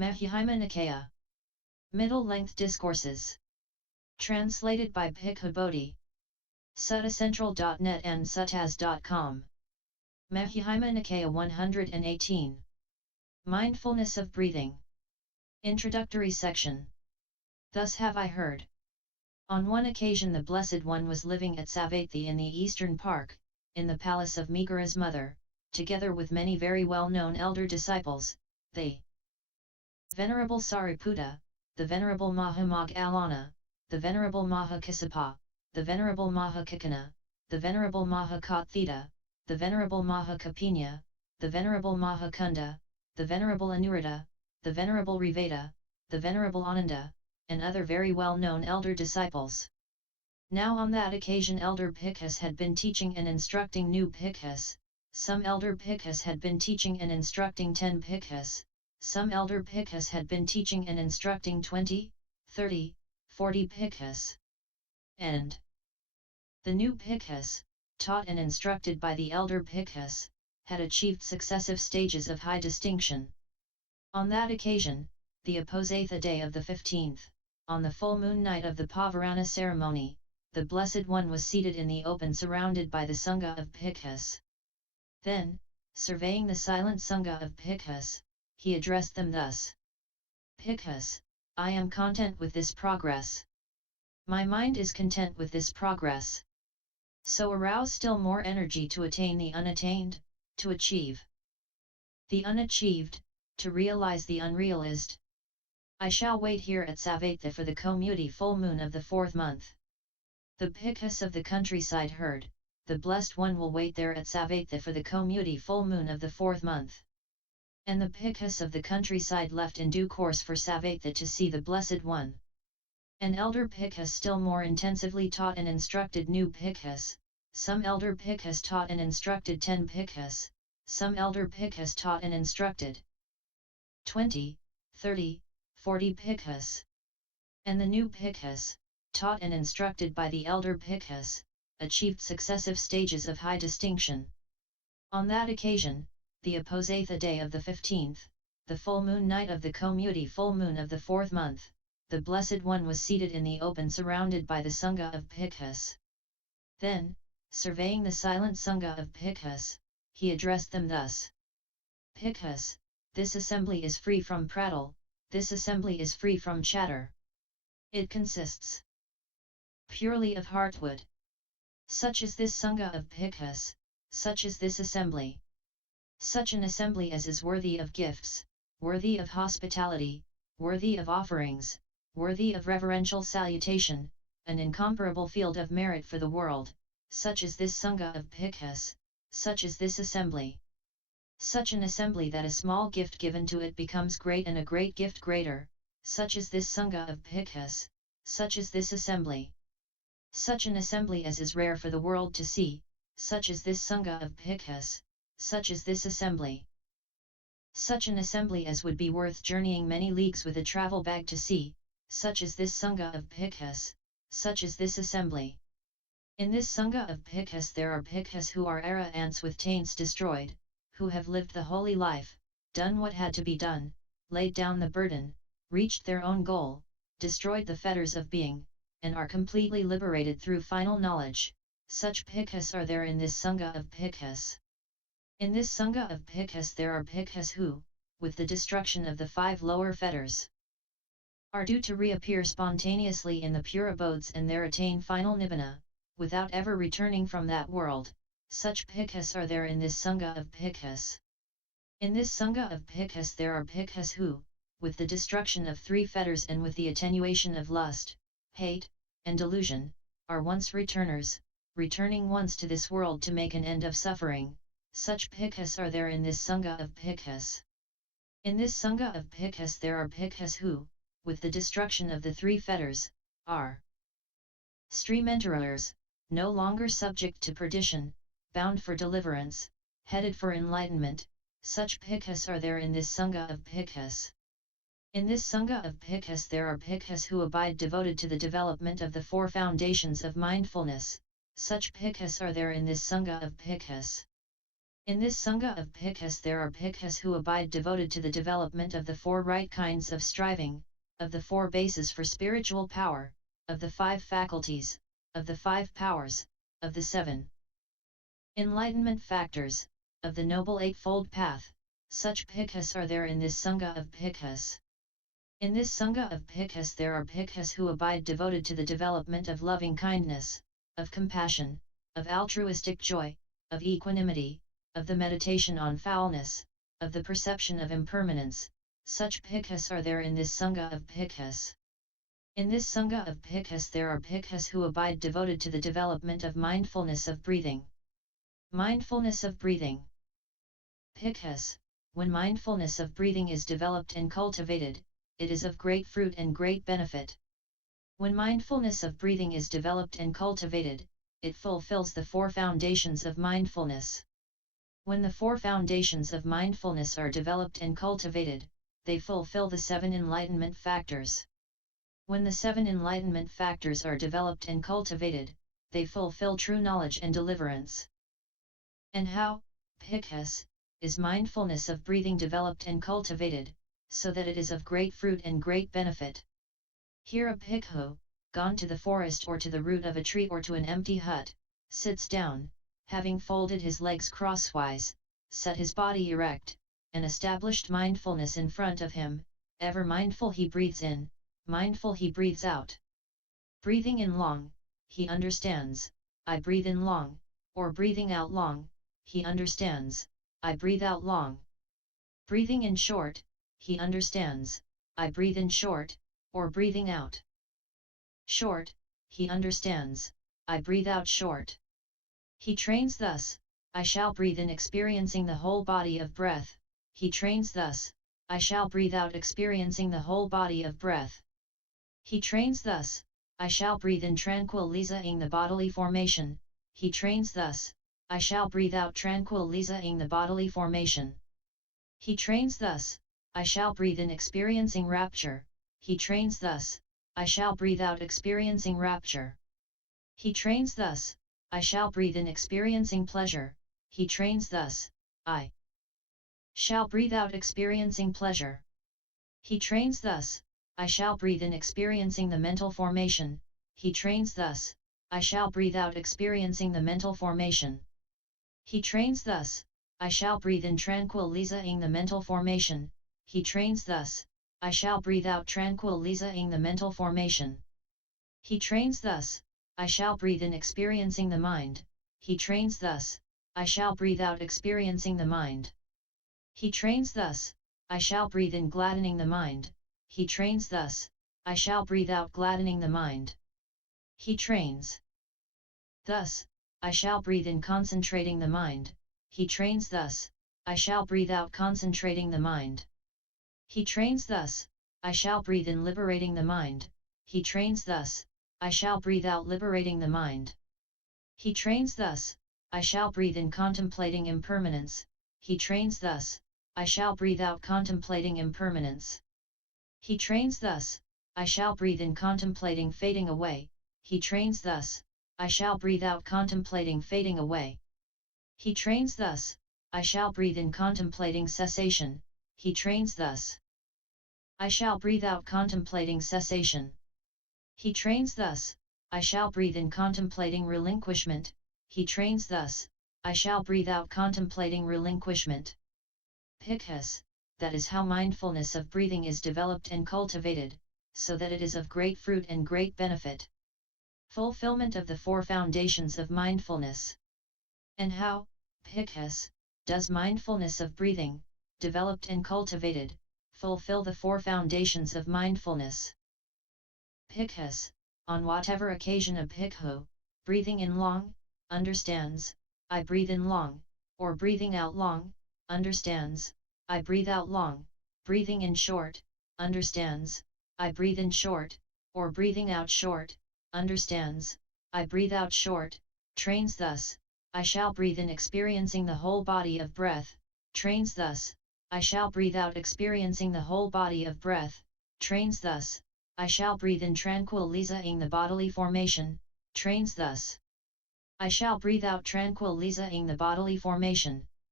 Majjhima Nikaya. Middle-length discourses. Translated by Bhikkhu Bodhi. Suttacentral.net and suttas.com. Majjhima Nikaya 118. Mindfulness of breathing. Introductory section. Thus have I heard. On one occasion the Blessed One was living at Savatthi in the Eastern Park, in the palace of Megara's mother, together with many very well-known elder disciples, the Venerable Sariputta, the Venerable Mahamoggalana, the Venerable Mahakassapa, the Venerable Mahakakana, the Venerable Mahakathita, the Venerable Mahakapinya, the Venerable Mahakunda, the Venerable Anuruddha, the Venerable Riveda, the Venerable Ananda, and other very well-known elder disciples. Now on that occasion elder bhikkhus had been teaching and instructing new bhikkhus, some elder bhikkhus had been teaching and instructing 10 bhikkhus, some elder bhikkhus had been teaching and instructing 20, 30, 40 bhikkhus. And the new bhikkhus, taught and instructed by the elder bhikkhus, had achieved successive stages of high distinction. On that occasion, the Apposatha day of the 15th, on the full moon night of the Pavarana ceremony, the Blessed One was seated in the open surrounded by the Sangha of bhikkhus. Then, surveying the silent Sangha of bhikkhus, he addressed them thus. Bhikkhus, I am content with this progress. My mind is content with this progress. So arouse still more energy to attain the unattained, to achieve the unachieved, to realize the unrealized. I shall wait here at Savatthi for the Komudi full moon of the 4th month. The bhikkhus of the countryside heard, the Blessed One will wait there at Savatthi for the Komudi full moon of the 4th month. And the bhikkhus of the countryside left in due course for Savatthi to see the Blessed One. An elder bhikkhus still more intensively taught and instructed new bhikkhus, some elder bhikkhus taught and instructed 10 bhikkhus, some elder bhikkhus taught and instructed 20, 30, 40 bhikkhus. And the new bhikkhus, taught and instructed by the elder bhikkhus, achieved successive stages of high distinction. On that occasion, the Apposatha day of the 15th, the full moon night of the Komudi full moon of the 4th month, the Blessed One was seated in the open surrounded by the Sangha of bhikkhus. Then, surveying the silent Sangha of bhikkhus, he addressed them thus. Bhikkhus, this assembly is free from prattle, this assembly is free from chatter. It consists purely of heartwood. Such is this Sangha of bhikkhus, such is this assembly. Such an assembly as is worthy of gifts, worthy of hospitality, worthy of offerings, worthy of reverential salutation, an incomparable field of merit for the world, such is this Sangha of bhikkhus, such is this assembly. Such an assembly that a small gift given to it becomes great and a great gift greater, such is this Sangha of bhikkhus, such is this assembly. Such an assembly as is rare for the world to see, such is this Sangha of bhikkhus, such is this assembly. Such an assembly as would be worth journeying many leagues with a travel bag to see, such is this Sangha of bhikkhus, such is this assembly. In this Sangha of bhikkhus there are bhikkhus who are arahants with taints destroyed, who have lived the holy life, done what had to be done, laid down the burden, reached their own goal, destroyed the fetters of being, and are completely liberated through final knowledge. Such bhikkhus are there in this Sangha of bhikkhus. In this Sangha of bhikkhus there are bhikkhus who, with the destruction of the 5 lower fetters, are due to reappear spontaneously in the pure abodes and there attain final nibbana, without ever returning from that world. Such bhikkhus are there in this Sangha of bhikkhus. In this Sangha of bhikkhus there are bhikkhus who, with the destruction of 3 fetters and with the attenuation of lust, hate, and delusion, are once returners, returning once to this world to make an end of suffering. Such bhikkhus are there in this Sangha of bhikkhus. In this Sangha of bhikkhus there are bhikkhus who, with the destruction of the 3 fetters, are stream-enterers, no longer subject to perdition, bound for deliverance, headed for enlightenment. Such bhikkhus are there in this Sangha of bhikkhus. In this Sangha of bhikkhus there are bhikkhus who abide devoted to the development of the 4 foundations of mindfulness. Such bhikkhus are there in this Sangha of bhikkhus. In this Sangha of Bhikkhus there are Bhikkhus who abide devoted to the development of the 4 right kinds of striving, of the 4 bases for spiritual power, of the 5 faculties, of the 5 powers, of the 7 enlightenment factors, of the Noble Eightfold Path. Such Bhikkhus are there in this Sangha of Bhikkhus. In this Sangha of Bhikkhus there are Bhikkhus who abide devoted to the development of loving kindness, of compassion, of altruistic joy, of equanimity, of the meditation on foulness, of the perception of impermanence. Such Bhikkhus are there in this Sangha of Bhikkhus. In this Sangha of Bhikkhus there are Bhikkhus who abide devoted to the development of mindfulness of breathing. Mindfulness of breathing. Bhikkhus, when mindfulness of breathing is developed and cultivated, it is of great fruit and great benefit. When mindfulness of breathing is developed and cultivated, it fulfills the 4 foundations of mindfulness. When the 4 foundations of mindfulness are developed and cultivated, they fulfill the 7 enlightenment factors. When the 7 enlightenment factors are developed and cultivated, they fulfill true knowledge and deliverance. And how, Bhikkhus, is mindfulness of breathing developed and cultivated, so that it is of great fruit and great benefit? Here a bhikkhu, gone to the forest or to the root of a tree or to an empty hut, sits down, having folded his legs crosswise, set his body erect, and established mindfulness in front of him. Ever mindful he breathes in, mindful he breathes out. Breathing in long, he understands, I breathe in long, or breathing out long, he understands, I breathe out long. Breathing in short, he understands, I breathe in short, or breathing out short, he understands, I breathe out short. He trains thus, I shall breathe in experiencing the whole body of breath. He trains thus, I shall breathe out experiencing the whole body of breath. He trains thus, I shall breathe in tranquilizing the bodily formation. He trains thus, I shall breathe out tranquilizing the bodily formation. He trains thus, I shall breathe in experiencing rapture. He trains thus, I shall breathe out experiencing rapture. He trains thus, I shall breathe in experiencing pleasure. He trains thus, I shall breathe out experiencing pleasure. He trains thus, I shall breathe in experiencing the mental formation. He trains thus, I shall breathe out experiencing the mental formation. He trains thus, I shall breathe in tranquilizing the mental formation. He trains thus, I shall breathe out tranquilizing the mental formation. He trains thus, I shall breathe in experiencing the mind. He trains thus, I shall breathe out experiencing the mind. He trains thus, I shall breathe in gladdening the mind. He trains thus, I shall breathe out gladdening the mind. He trains thus, I shall breathe in concentrating the mind. He trains thus, I shall breathe out concentrating the mind. He trains thus, I shall breathe in liberating the mind. He trains thus, I shall breathe out liberating the mind. He trains thus, I shall breathe in contemplating impermanence. He trains thus, I shall breathe out contemplating impermanence. He trains thus, I shall breathe in contemplating fading away. He trains thus, I shall breathe out contemplating fading away. He trains thus, I shall breathe in contemplating cessation. He trains thus, I shall breathe out contemplating cessation. He trains thus, I shall breathe in contemplating relinquishment. He trains thus, I shall breathe out contemplating relinquishment. Bhikkhus, that is how mindfulness of breathing is developed and cultivated, so that it is of great fruit and great benefit. Fulfillment of the 4 foundations of mindfulness. And how, Bhikkhus, does mindfulness of breathing, developed and cultivated, fulfill the 4 foundations of mindfulness? Bhikkhus, on whatever occasion a bhikkhu, breathing in long, understands, I breathe in long, or breathing out long, understands, I breathe out long, breathing in short, understands, I breathe in short, or breathing out short, understands, I breathe out short, trains thus, I shall breathe in experiencing the whole body of breath, trains thus, I shall breathe out experiencing the whole body of breath, trains thus, I shall breathe in tranquilizing the bodily formation, trains thus, I shall breathe out tranquilizing the bodily formation.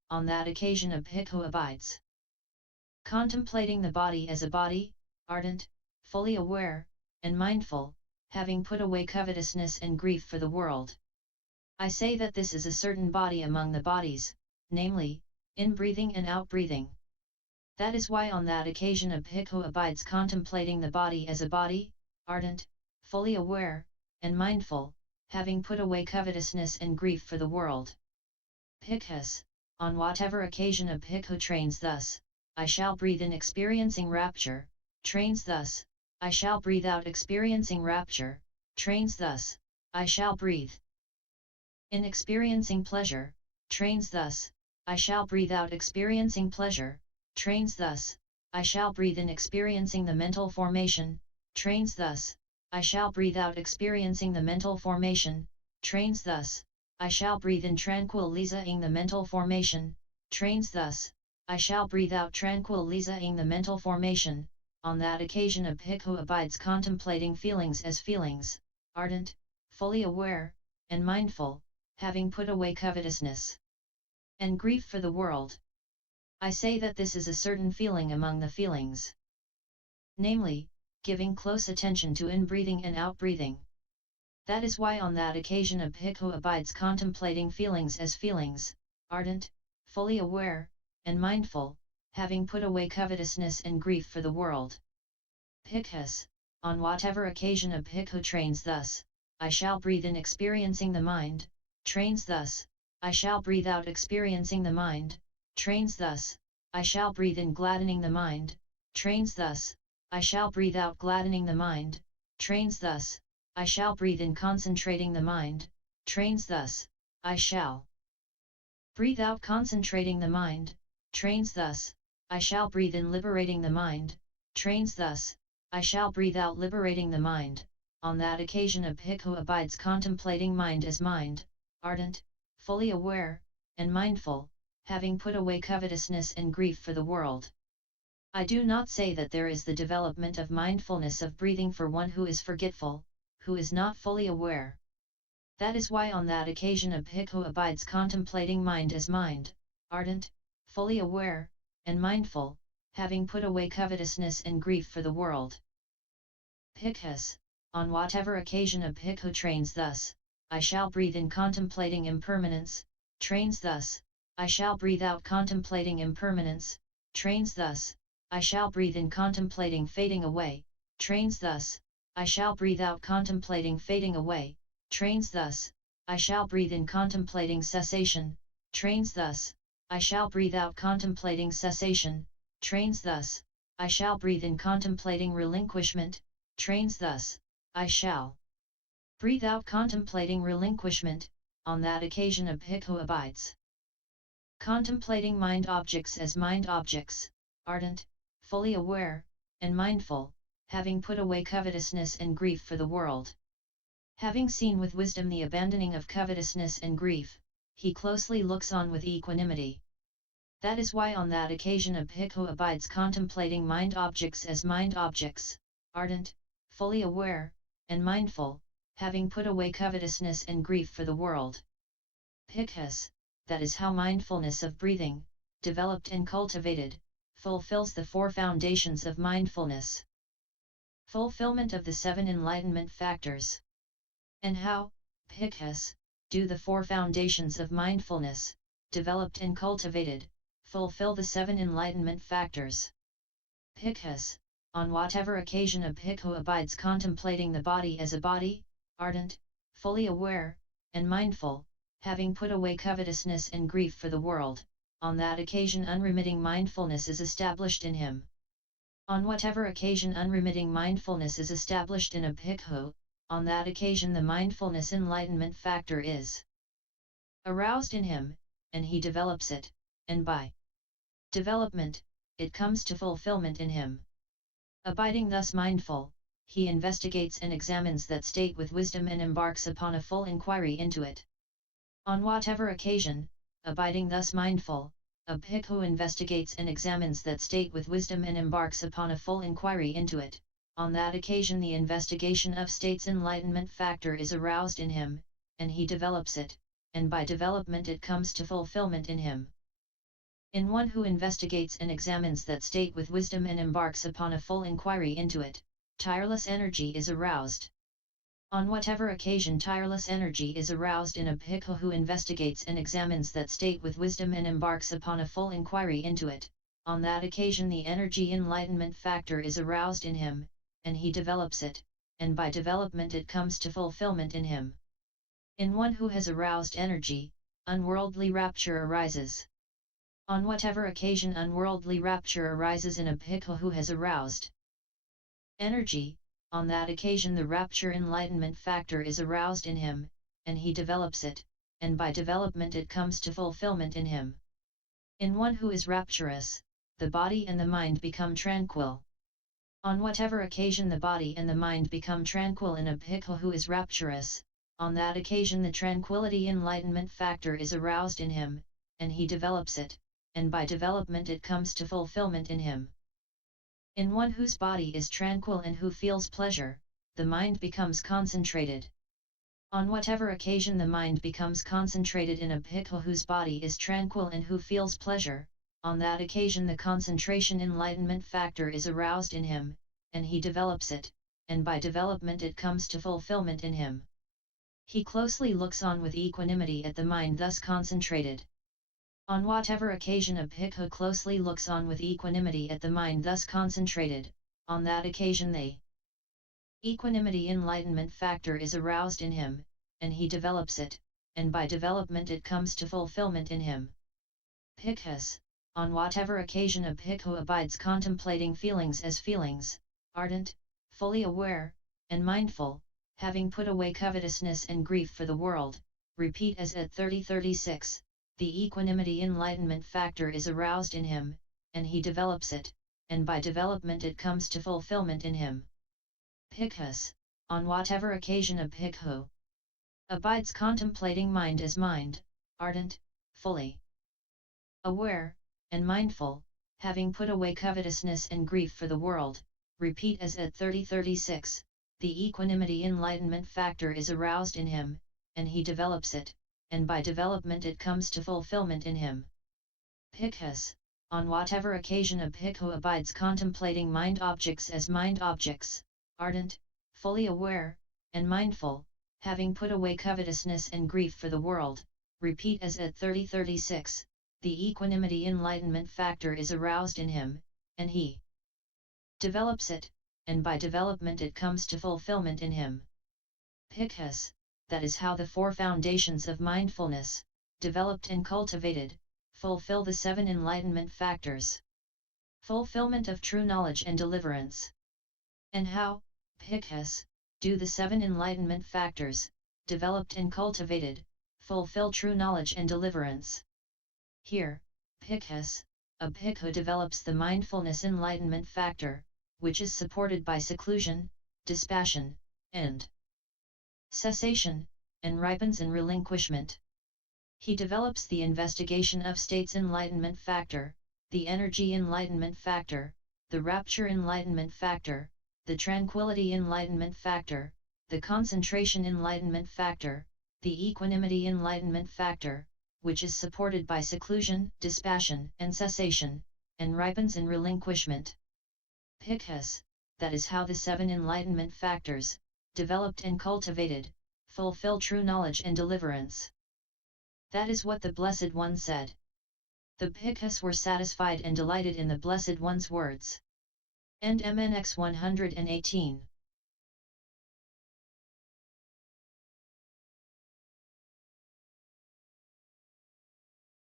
on that occasion a bhikkhu abides. Contemplating the body as a body, ardent, fully aware, and mindful, having put away covetousness and grief for the world. I say that this is a certain body among the bodies, namely, in-breathing and out-breathing. That is why on that occasion a bhikkhu abides contemplating the body as a body, ardent, fully aware, and mindful, having put away covetousness and grief for the world. Bhikkhus, on whatever occasion a bhikkhu trains thus, I shall breathe in experiencing rapture, trains thus, I shall breathe out experiencing rapture, trains thus, I shall breathe in experiencing pleasure, trains thus, I shall breathe out experiencing pleasure, trains thus, I shall breathe in experiencing the mental formation, trains thus, I shall breathe out experiencing the mental formation, trains thus, I shall breathe in tranquilizing the mental formation, trains thus, I shall breathe out tranquilizing the mental formation. On that occasion a bhikkhu abides contemplating feelings as feelings, ardent, fully aware, and mindful, having put away covetousness and grief for the world. I say that this is a certain feeling among the feelings, namely, giving close attention to in-breathing and out-breathing. That is why on that occasion a bhikkhu abides contemplating feelings as feelings, ardent, fully aware, and mindful, having put away covetousness and grief for the world. Bhikkhus, on whatever occasion a bhikkhu trains thus, I shall breathe in experiencing the mind, trains thus, I shall breathe out experiencing the mind, trains thus, I shall breathe in gladdening the mind, trains thus, I shall breathe out gladdening the mind, trains thus, I shall breathe in concentrating the mind, trains thus, I shall breathe out concentrating the mind, trains thus, I shall breathe in liberating the mind, trains thus, I shall breathe out liberating the mind. On that occasion a bhikkhu abides contemplating mind as mind, ardent, fully aware, and mindful, having put away covetousness and grief for the world. I do not say that there is the development of mindfulness of breathing for one who is forgetful, who is not fully aware. That is why on that occasion a bhikkhu abides contemplating mind as mind, ardent, fully aware, and mindful, having put away covetousness and grief for the world. Bhikkhus, on whatever occasion a bhikkhu trains thus, I shall breathe in contemplating impermanence, trains thus, I shall breathe out contemplating impermanence, trains thus, I shall breathe in contemplating fading away, trains thus, I shall breathe out contemplating fading away, trains thus, I shall breathe in contemplating cessation, trains thus, I shall breathe out contemplating cessation, trains thus, I shall breathe in contemplating relinquishment, trains thus, I shall breathe out contemplating relinquishment. On that occasion a bhikkhu abides contemplating mind objects as mind objects, ardent, fully aware, and mindful, having put away covetousness and grief for the world. Having seen with wisdom the abandoning of covetousness and grief, he closely looks on with equanimity. That is why on that occasion a bhikkhu abides contemplating mind objects as mind objects, ardent, fully aware, and mindful, having put away covetousness and grief for the world. Bhikkhus, that is how mindfulness of breathing, developed and cultivated, fulfills the four foundations of mindfulness. Fulfillment of the seven enlightenment factors. And how, Bhikkhus, do the four foundations of mindfulness, developed and cultivated, fulfill the seven enlightenment factors? Bhikkhus, on whatever occasion a bhikkhu abides contemplating the body as a body, ardent, fully aware, and mindful, having put away covetousness and grief for the world, on that occasion unremitting mindfulness is established in him. On whatever occasion unremitting mindfulness is established in a bhikkhu, on that occasion the mindfulness enlightenment factor is aroused in him, and he develops it, and by development, it comes to fulfillment in him. Abiding thus mindful, he investigates and examines that state with wisdom and embarks upon a full inquiry into it. On whatever occasion, abiding thus mindful, a bhikkhu investigates and examines that state with wisdom and embarks upon a full inquiry into it. On that occasion the investigation of state's enlightenment factor is aroused in him, and he develops it, and by development it comes to fulfillment in him. In one who investigates and examines that state with wisdom and embarks upon a full inquiry into it, tireless energy is aroused. On whatever occasion tireless energy is aroused in a bhikkhu who investigates and examines that state with wisdom and embarks upon a full inquiry into it, on that occasion the energy enlightenment factor is aroused in him, and he develops it, and by development it comes to fulfillment in him. In one who has aroused energy, unworldly rapture arises. On whatever occasion unworldly rapture arises in a bhikkhu who has aroused energy, on that occasion the rapture enlightenment factor is aroused in him, and he develops it, and by development it comes to fulfillment in him. In one who is rapturous, the body and the mind become tranquil. On whatever occasion the body and the mind become tranquil in a bhikkhu who is rapturous, on that occasion the tranquility enlightenment factor is aroused in him, and he develops it, and by development it comes to fulfillment in him. In one whose body is tranquil and who feels pleasure, the mind becomes concentrated. On whatever occasion the mind becomes concentrated in a bhikkhu whose body is tranquil and who feels pleasure, on that occasion the concentration enlightenment factor is aroused in him, and he develops it, and by development it comes to fulfillment in him. He closely looks on with equanimity at the mind thus concentrated. On whatever occasion a bhikkhu closely looks on with equanimity at the mind thus concentrated, on that occasion the equanimity enlightenment factor is aroused in him, and he develops it, and by development it comes to fulfillment in him. Bhikkhus, on whatever occasion a bhikkhu abides contemplating feelings as feelings, ardent, fully aware, and mindful, having put away covetousness and grief for the world, repeat as at 30:36. The equanimity enlightenment factor is aroused in him, and he develops it, and by development it comes to fulfillment in him. Bhikkhus, on whatever occasion a bhikkhu abides contemplating mind as mind, ardent, fully aware, and mindful, having put away covetousness and grief for the world, repeat as at 30:36, the equanimity enlightenment factor is aroused in him, and he develops it, and by development it comes to fulfillment in him. Bhikkhus, on whatever occasion a bhikkhu abides contemplating mind objects as mind objects, ardent, fully aware, and mindful, having put away covetousness and grief for the world, repeat as at 30:36, the equanimity enlightenment factor is aroused in him, and he develops it, and by development it comes to fulfillment in him. Bhikkhus, that is how the four foundations of mindfulness, developed and cultivated, fulfill the seven enlightenment factors. Fulfillment of true knowledge and deliverance. And how, Bhikkhus, do the seven enlightenment factors, developed and cultivated, fulfill true knowledge and deliverance? Here, Bhikkhus, a bhikkhu develops the mindfulness enlightenment factor, which is supported by seclusion, dispassion, and cessation, and ripens in relinquishment. He develops the investigation of states enlightenment factor, the energy enlightenment factor, the rapture enlightenment factor, the tranquility enlightenment factor, the concentration enlightenment factor, the equanimity enlightenment factor, which is supported by seclusion, dispassion, and cessation, and ripens in relinquishment. Bhikkhus, that is how the seven enlightenment factors, developed and cultivated, fulfill true knowledge and deliverance. That is what the Blessed One said. The Bhikkhus were satisfied and delighted in the Blessed One's words. End MNX 118.